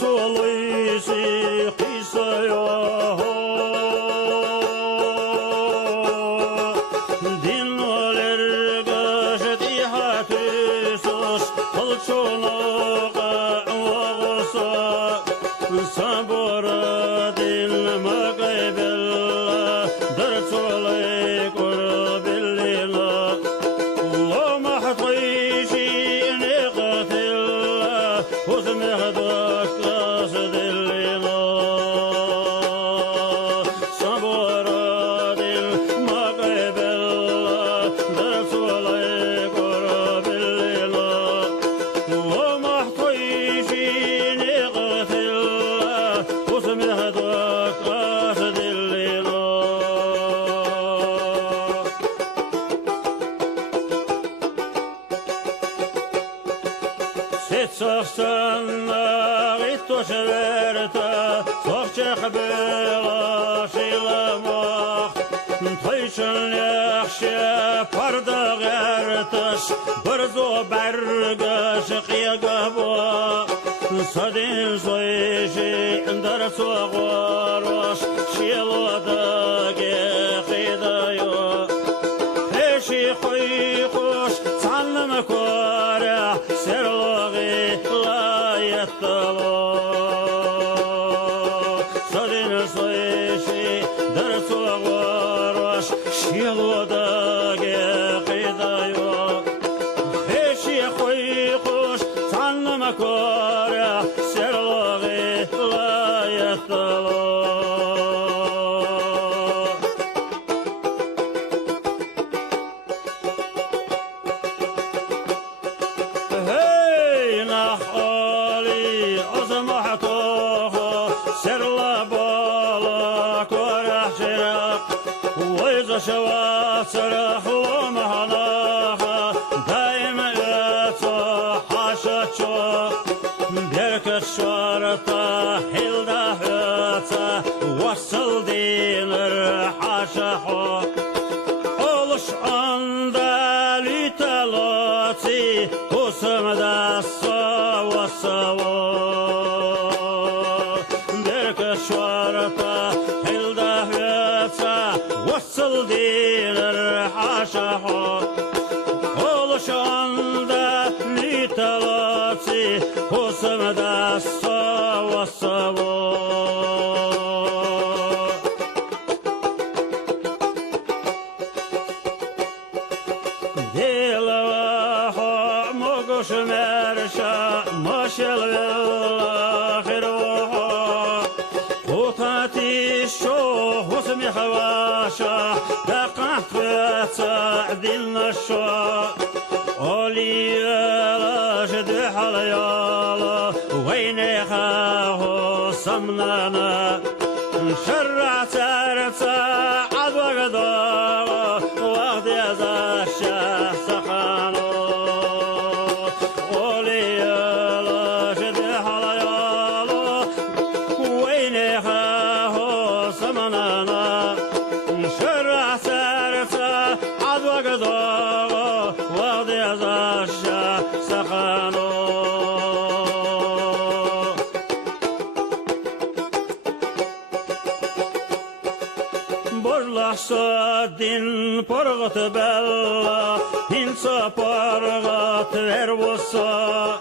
soluysi qisaya dinler gashti hatusus qalchonaqa waqsa sabr dil maqbilla dar solay qurbillina lo mahtishi niqtilla uzmehdak qasdillina sabr dil maqbilla dar solay qurbillina lo mahtishi niqtilla uzmehdak qasdillina Setsaksanna gittoşverta Soqçaq bela şilamaq Tayşın yaxşı parda gərtaş Bir zo bergaş qiyagabo Sadin soyşi dar soğarvaş Şiloda geqidayo Heşi qoyquş Sanlım kore Serloği layettalo Sadin soyşi dar soğarvaş Şiloda geqidayo Heşi qoyquş Sanlım kore Serloği layettalo شوا سرح ومهناها دايما يتصحش برك الشرطة هلدا هتا وصل دين الحشحو Oluş andaliteloti Kusmada sava sava Berke şarta hilda hüta Vasıl diner haşaha Oluş andaliteloti Kusmada sava sava Şmerşa maşel ahiruha Qutati şo husmi havaşa Daqat ta'dilna şo Oliyala jdi halayala Wayneha samnana Şerra tarta adwagda Waqti azasha sakhano Din porgat bella Hinsa porgat vervosa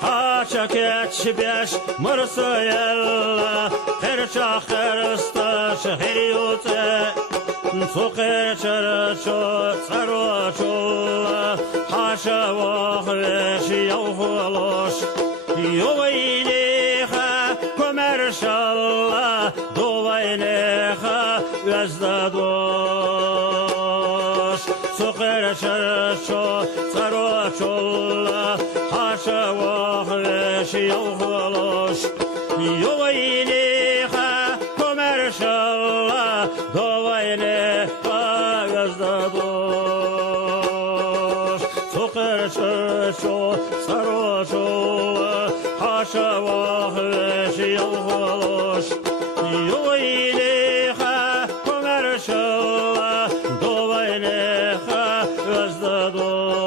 Haça keçbeş mırsa yella Herça kırsta şehiryote Soqer çarço sarvaçola Haça vahveş yavholoş Yovayneha komerşalla Dovayneha özdadoş Soqer çarço sarvaçola Haça vahveş yavholoş Yovayneha komerşalla Dovayneha özdadoş Soqer çarço sarvaçola Haça vahveş yavholoş Yovayneha komerşalla Dovayneha özdadoş